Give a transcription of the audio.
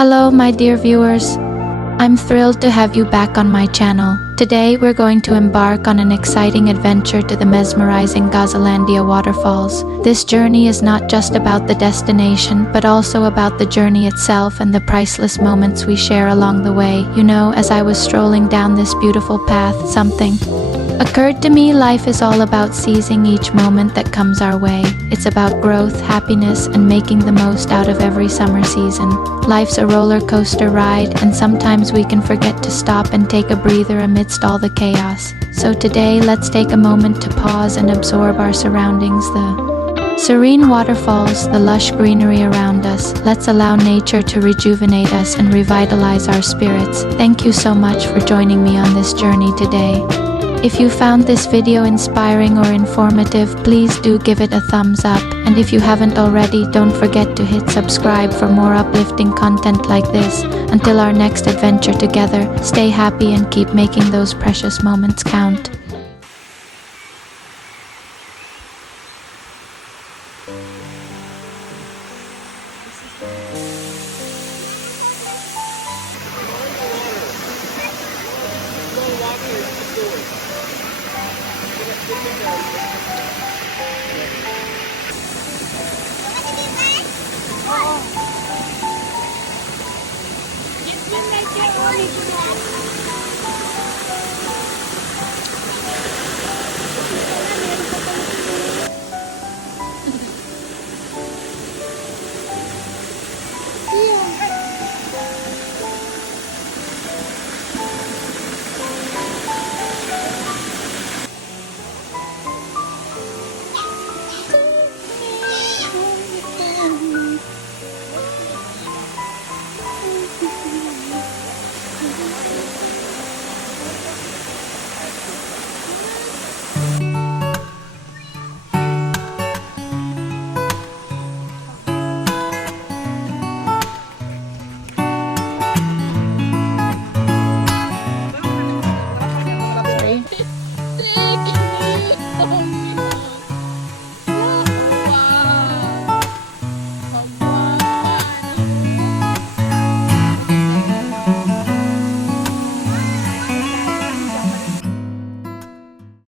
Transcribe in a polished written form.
Hello, my dear viewers. I'm thrilled to have you back on my channel. Today, we're going to embark on an exciting adventure to the mesmerizing Gozalandia waterfalls. This journey is not just about the destination, but also about the journey itself and the priceless moments we share along the way. You know, as I was strolling down this beautiful path, something occurred to me. Life is all about seizing each moment that comes our way. It's about growth, happiness, and making the most out of every summer season. Life's a roller coaster ride, and sometimes we can forget to stop and take a breather amidst all the chaos. So today, let's take a moment to pause and absorb our surroundings. The serene waterfalls, the lush greenery around us. Let's allow nature to rejuvenate us and revitalize our spirits. Thank you so much for joining me on this journey today. If you found this video inspiring or informative, please do give it a thumbs up. And if you haven't already, don't forget to hit subscribe for more uplifting content like this. Until our next adventure together, stay happy and keep making those precious moments count. Yes, when they get ready for that.